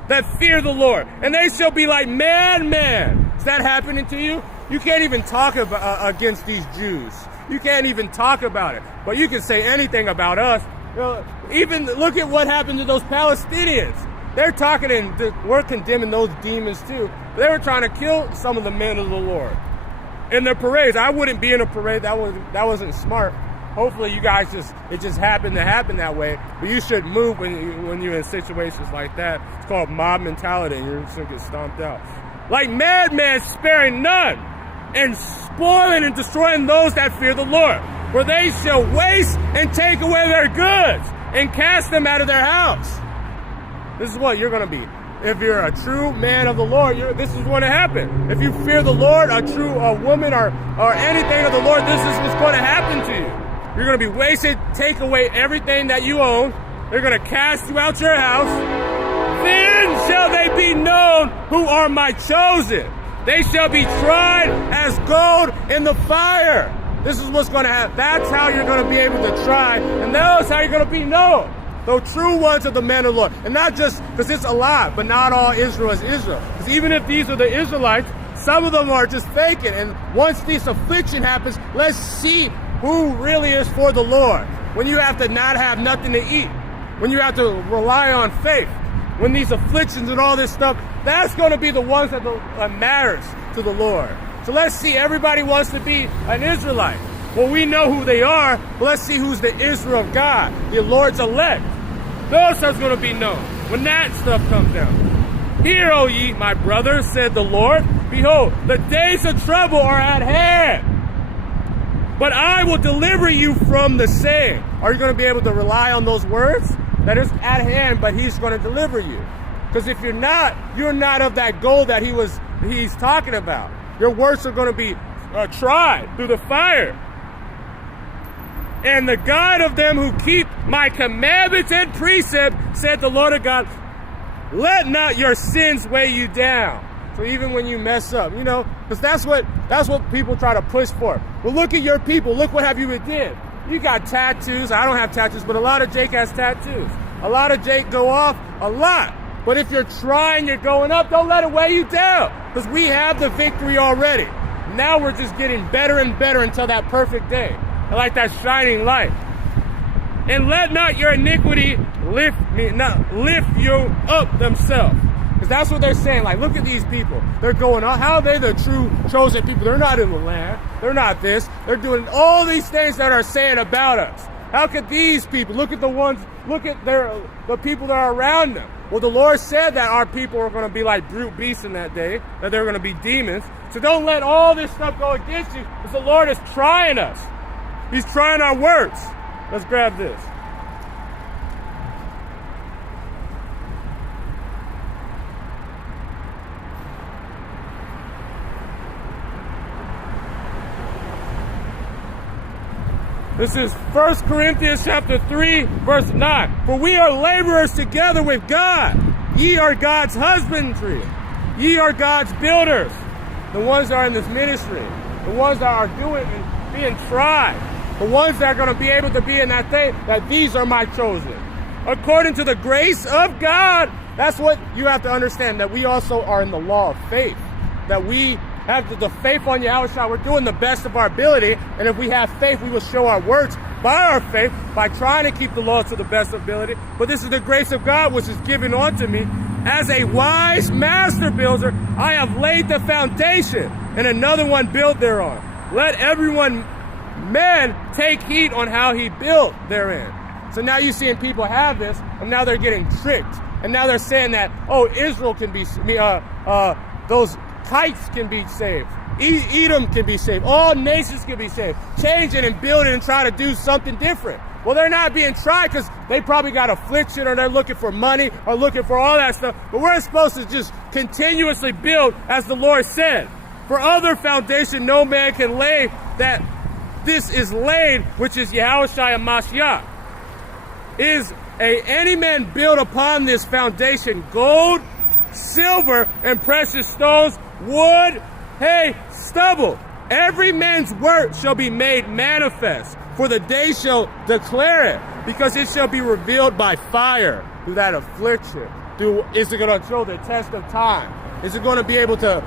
that fear the Lord. And they shall be like madmen. Is that happening to you? You can't even talk against these Jews. You can't even talk about it. But you can say anything about us. Even look at what happened to those Palestinians. They're talking and we're condemning those demons too. They were trying to kill some of the men of the Lord in their parades. I wouldn't be in a parade. That wasn't smart. Hopefully you guys it just happened to happen that way. But you should move when you're in situations like that. It's called mob mentality, and you're just gonna get stomped out. Like madmen, sparing none, and spoiling and destroying those that fear the Lord. For they shall waste and take away their goods and cast them out of their house. This is what you're going to be. If you're a true man of the Lord, this is going to happen. If you fear the Lord, a woman or anything of the Lord, this is what's going to happen to you. You're going to be wasted, take away everything that you own. They're going to cast you out your house. Then shall they be known who are my chosen. They shall be tried as gold in the fire. This is what's going to happen. That's how you're going to be able to try. And that's how you're going to be known. The true ones of the men of the Lord. And not just, because it's a lot, but not all Israel is Israel. Because even if these are the Israelites, some of them are just faking. And once this affliction happens, let's see who really is for the Lord. When you have to not have nothing to eat. When you have to rely on faith. When these afflictions and all this stuff, that's going to be the ones that matters to the Lord. So let's see, everybody wants to be an Israelite. Well, we know who they are, but let's see who's the Israel of God, the Lord's elect. Those are going to be known when that stuff comes down. Hear, O ye, my brothers, said the Lord. Behold, the days of trouble are at hand. But I will deliver you from the same. Are you going to be able to rely on those words? That is at hand, but he's going to deliver you. Because if you're not of that gold that he's talking about. Your works are going to be tried through the fire. And the God of them who keep my commandments and precepts, said the Lord of God, let not your sins weigh you down. So even when you mess up, because that's what people try to push for. Well, look at your people. Look what have you did. You got tattoos. I don't have tattoos, but a lot of Jake has tattoos. A lot of Jake go off a lot. But if you're trying, you're going up, don't let it weigh you down. Because we have the victory already. Now we're just getting better and better until that perfect day. Like that shining light. And let not your iniquity lift you up themselves. Because that's what they're saying. Like, look at these people. They're going on. How are they the true chosen people? They're not in the land. They're not this. They're doing all these things that are saying about us. How could these people, look at the people that are around them. Well, the Lord said that our people are going to be like brute beasts in that day, that they're going to be demons. So don't let all this stuff go against you, because the Lord is trying us. He's trying our works. Let's grab this. This is 1 Corinthians chapter 3, verse 9. For we are laborers together with God. Ye are God's husbandry. Ye are God's builders. The ones that are in this ministry. The ones that are doing and being tried. The ones that are going to be able to be in that thing, that these are my chosen. According to the grace of God, that's what you have to understand, that we also are in the law of faith. That we have the faith on Yahushua. We're doing the best of our ability. And if we have faith, we will show our works by our faith, by trying to keep the law to the best ability. But this is the grace of God, which is given unto me. As a wise master builder, I have laid the foundation, and another one built thereon. Let man take heed on how he built therein. So now you're seeing people have this, and now they're getting tricked. And now they're saying that, oh, Israel can be, those Kites can be saved. Edom can be saved. All nations can be saved. Change it and build it and try to do something different. Well, they're not being tried because they probably got affliction, or they're looking for money, or looking for all that stuff. But we're supposed to just continuously build as the Lord said. For other foundation no man can lay, that this is laid, which is Yahushua Mashiach. Is any man build upon this foundation gold, silver, and precious stones, wood, hay, stubble, every man's work shall be made manifest, for the day shall declare it, because it shall be revealed by fire, through that affliction. Is it going to show the test of time? Is it going to be able to,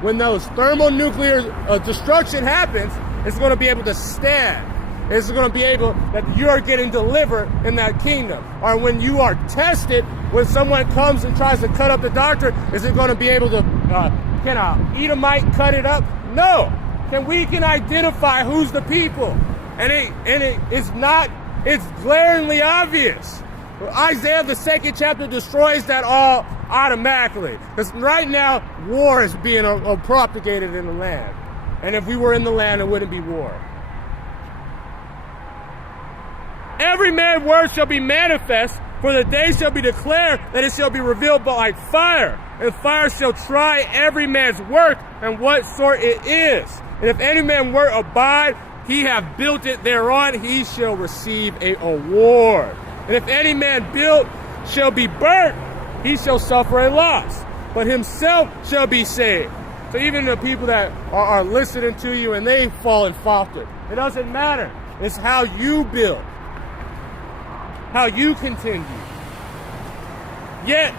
when those thermonuclear destruction happens, it's going to be able to stand? Is it going to be able that you are getting delivered in that kingdom? Or when you are tested, when someone comes and tries to cut up the doctrine, is it going to be able to, can a Edomite cut it up? No. We can identify who's the people. It's glaringly obvious. Isaiah, the 2nd chapter, destroys that all automatically. Because right now, war is being propagated in the land. And if we were in the land, it wouldn't be war. Every man's word shall be manifest, for the day shall be declared, that it shall be revealed by like fire. And fire shall try every man's work and what sort it is. And if any man work abide, he have built it thereon, he shall receive a award. And if any man build shall be burnt, he shall suffer a loss, but himself shall be saved. So even the people that are listening to you and they fall and falter, it doesn't matter. It's how you build, how you continue. Yet,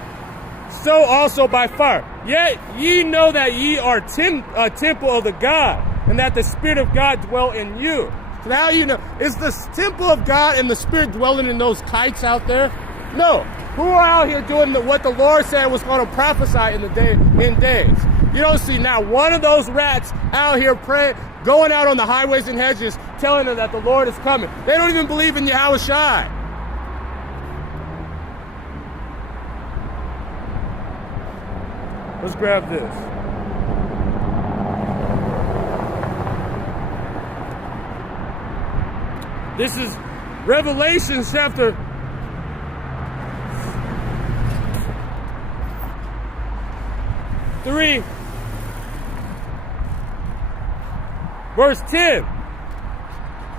so also by fire. Yet ye know that ye are a temple of the God, and that the Spirit of God dwell in you. So now you know. Is the temple of God and the Spirit dwelling in those kites out there? No. Who are out here doing what the Lord said was going to prophesy in days? You don't see not one of those rats out here praying, going out on the highways and hedges, telling them that the Lord is coming. They don't even believe in Yahweh Shai. Let's grab this. This is Revelation chapter 3, verse 10.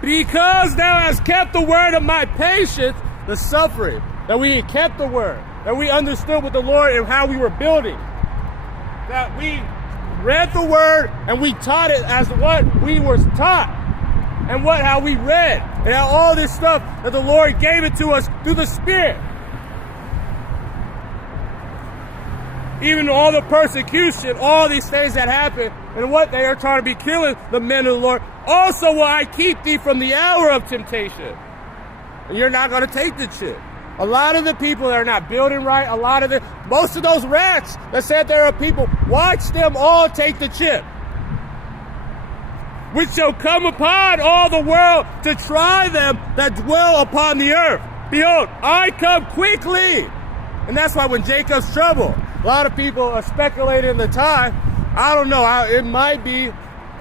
Because thou hast kept the word of my patience, the suffering, that we had kept the word, that we understood with the Lord and how we were building, that we read the word and we taught it as what we were taught, and how we read, and how all this stuff that the Lord gave it to us through the Spirit. Even all the persecution, all these things that happen, and what they are trying to be killing the men of the Lord. Also will I keep thee from the hour of temptation. And you're not going to take the chip. A lot of the people that are not building right, most of those rats that said there are people, watch them all take the chip. Which shall come upon all the world to try them that dwell upon the earth. Behold, I come quickly. And that's why when Jacob's trouble, a lot of people are speculating the time. I don't know. It might be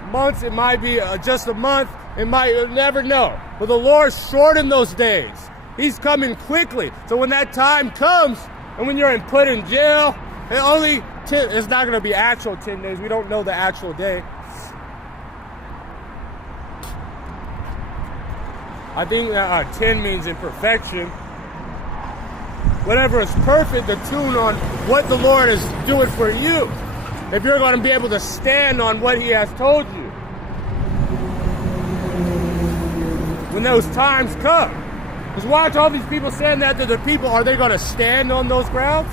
months. It might be just a month. You'll never know. But the Lord shortened those days. He's coming quickly. So when that time comes, and when you're put in jail, it's not going to be actual 10 days. We don't know the actual day. I think that 10 means imperfection. Whatever is perfect, the tune on what the Lord is doing for you. If you're going to be able to stand on what He has told you. When those times come. Because watch all these people saying that to the people, are they going to stand on those grounds?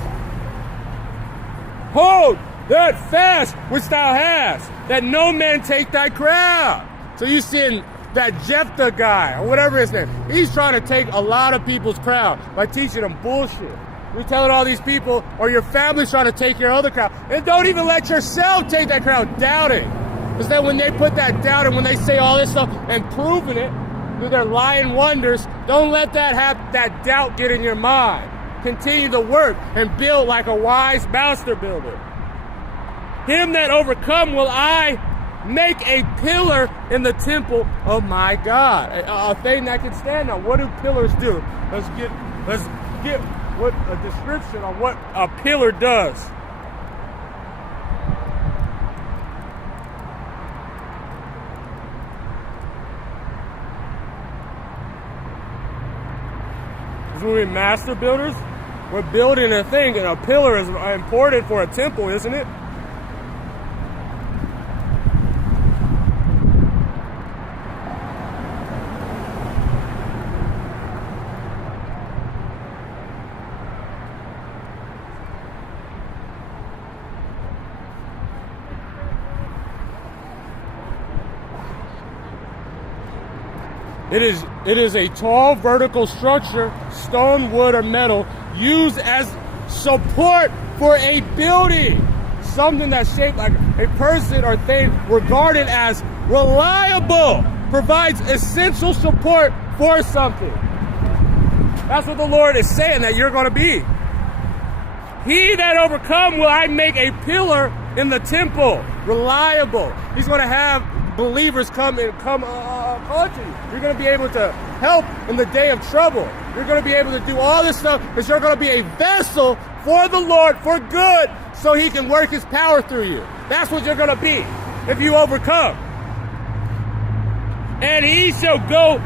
Hold that fast which thou hast, that no man take thy crown. So you seeing that Jephthah guy, or whatever his name, he's trying to take a lot of people's crown by teaching them bullshit. You're telling all these people, or your family's trying to take your other crown. And don't even let yourself take that crown, doubting. Because then when they put that doubt and when they say all this stuff and proving it through their lying wonders, don't let that doubt get in your mind. Continue to work and build like a wise master builder. Him that overcome will I make a pillar in the temple of my God. A thing that can stand on. What do pillars do? Let's get what a description on what a pillar does. Because when we're master builders, we're building a thing, and a pillar is important for a temple, isn't it? It is a tall vertical structure, stone, wood, or metal, used as support for a building. Something that's shaped like a person or thing, regarded as reliable, provides essential support for something. That's what the Lord is saying that you're going to be. He that overcome will I make a pillar in the temple, reliable. He's going to have believers come to you. You're going to be able to help in the day of trouble. You're going to be able to do all this stuff because you're going to be a vessel for the Lord for good, so he can work his power through you. That's what you're going to be if you overcome. And he shall go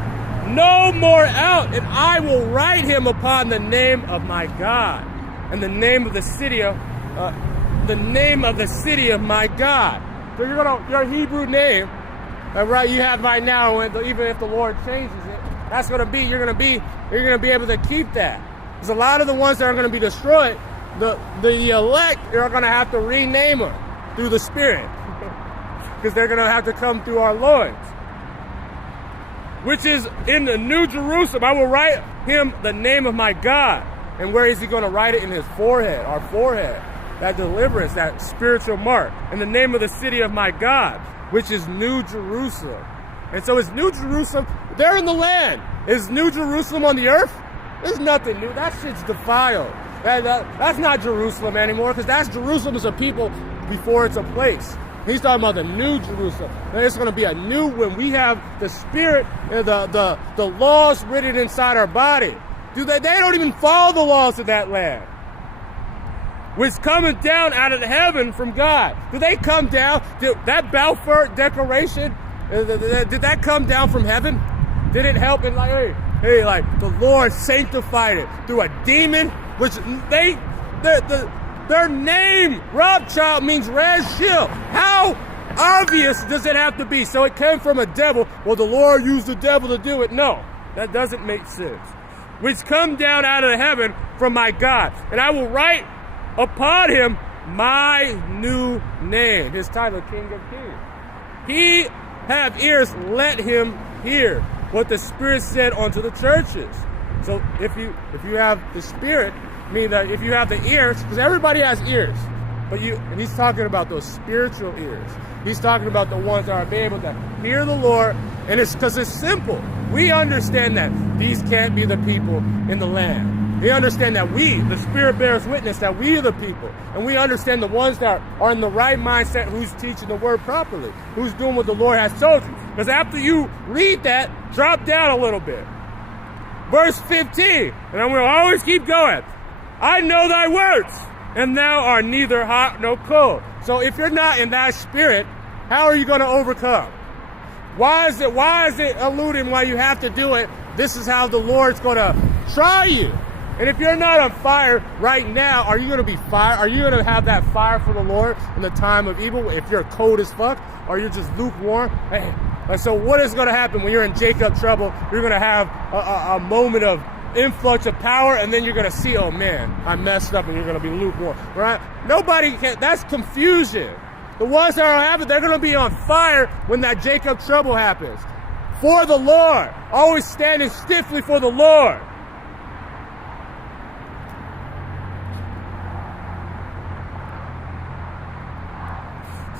no more out, and I will write him upon the name of my God, and the name of the city of my God. So your Hebrew name, right? You have right now, even if the Lord changes it, that's going to be you're going to be able to keep that. Because a lot of the ones that are going to be destroyed, the elect are going to have to rename them through the Spirit, because they're going to have to come through our loins, which is in the New Jerusalem. I will write him the name of my God. And where is he going to write it? In his forehead, our forehead. That deliverance, that spiritual mark. In the name of the city of my God, which is New Jerusalem. And so is New Jerusalem, they're in the land. Is New Jerusalem on the earth? There's nothing new. That shit's defiled. That's not Jerusalem anymore, because that's Jerusalem is a people before it's a place. He's talking about the New Jerusalem. There's going to be a new, when we have the Spirit, the laws written inside our body. They don't even follow the laws of that land, which cometh down out of heaven from God. Do they come down? Did that Balfour Declaration, did that come down from heaven? Did it help in like the Lord sanctified it through a demon, which their name, Rothschild, means red shield. How obvious does it have to be? So it came from a devil. Well, the Lord used the devil to do it. No, that doesn't make sense. Which come down out of heaven from my God. And I will write upon him my new name. His title, King of Kings. He have ears, let him hear what the Spirit said unto the churches. So if you have the Spirit, mean that if you have the ears, because everybody has ears, and he's talking about those spiritual ears. He's talking about the ones that are able to hear the Lord, and it's because it's simple. We understand that these can't be the people in the land. We understand that the Spirit bears witness that we are the people, and we understand the ones that are in the right mindset, who's teaching the word properly, who's doing what the Lord has told you. Because after you read that, drop down a little bit. Verse 15, and I'm going to always keep going. I know thy works, and thou art neither hot nor cold. So if you're not in that spirit, how are you going to overcome? Why is it alluding why you have to do it? This is how the Lord's going to try you. And if you're not on fire right now, are you going to be fire? Are you going to have that fire for the Lord in the time of evil? If you're cold as fuck, or you're just lukewarm? Hey, so what is going to happen when you're in Jacob trouble? You're going to have a moment of influx of power, and then you're going to see, oh man, I messed up, and you're going to be lukewarm, right? Nobody can, that's confusion. The ones that are having, they're going to be on fire when that Jacob trouble happens. For the Lord, always standing stiffly for the Lord.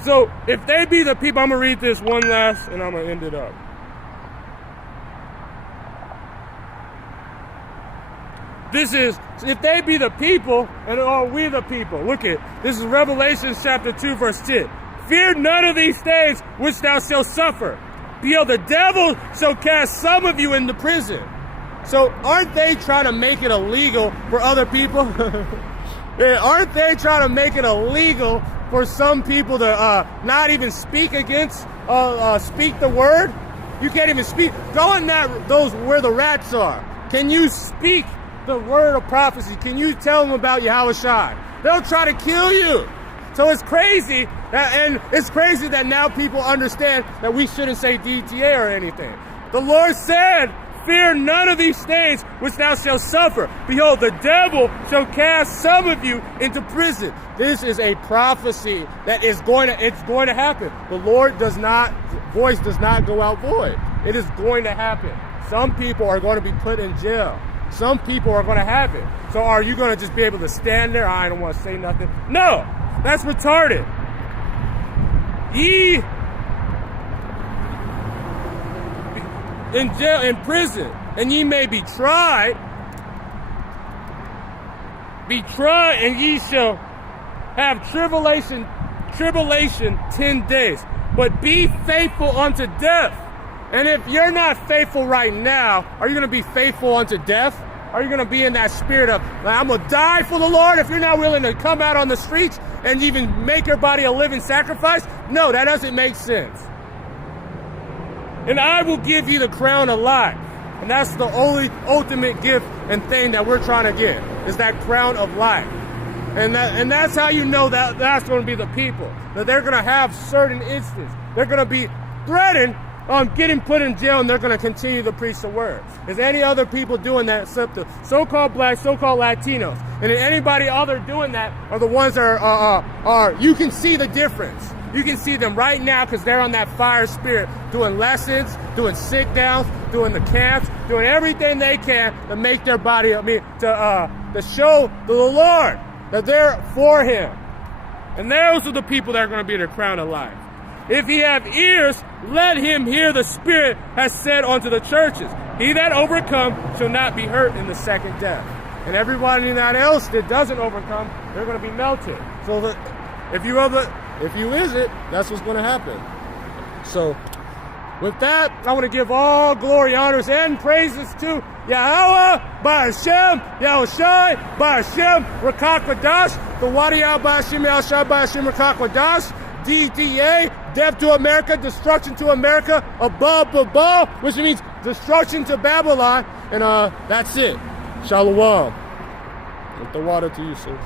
So if they be the people, I'm going to read this one last, and I'm going to end it up. This is, if they be the people, and are we the people? Look at, this is Revelation chapter 2, verse 10. Fear none of these things which thou shalt suffer. Behold, the devil shall cast some of you into prison. So aren't they trying to make it illegal for other people? Aren't they trying to make it illegal for some people to not even speak against, speak the word? You can't even speak. Go in those where the rats are. Can you speak the word of prophecy? Can you tell them about Yahushua? They'll try to kill you. So it's crazy, and it's crazy that now people understand that we shouldn't say DTA or anything. The Lord said, fear none of these things which thou shalt suffer. Behold, the devil shall cast some of you into prison. This is a prophecy that it's going to happen. The Lord voice does not go out void. It is going to happen. Some people are going to be put in jail. Some people are going to have it. So are you going to just be able to stand there? I don't want to say nothing. No, that's retarded. Ye in jail, in prison, and ye may be tried, and ye shall have tribulation 10 days. But be faithful unto death. And if you're not faithful right now, are you going to be faithful unto death? Are you going to be in that spirit of, I'm going to die for the Lord, if you're not willing to come out on the streets and even make your body a living sacrifice? No, that doesn't make sense. And I will give you the crown of life. And that's the only ultimate gift and thing that we're trying to get, is that crown of life. And that's how you know that that's going to be the people. That they're going to have certain instances. They're going to be threatened on getting put in jail, and they're going to continue to preach the word. Is any other people doing that except the so-called blacks, so-called Latinos? And anybody other doing that are the ones that are you can see the difference. You can see them right now because they're on that fire spirit, doing lessons, doing sit downs, doing the camps, doing everything they can to make their body, to show the Lord that they're for him. And those are the people that are going to be the crown of life. If he have ears, let him hear the Spirit has said unto the churches. He that overcome shall not be hurt in the second death. And everybody that else that doesn't overcome, they're going to be melted. So that if you is it, that's what's going to happen. So with that, I want to give all glory, honors, and praises to Yahweh, Ba'ashem, Yahushai, Ba'ashem, Rakak Wadash, the Wadiyah, Ba'ashem, Yahushai, Ba'ashem, Rakak Wadash, DDA, death to America, destruction to America, above, which means destruction to Babylon, and that's it. Shalom. With the water to you, sir.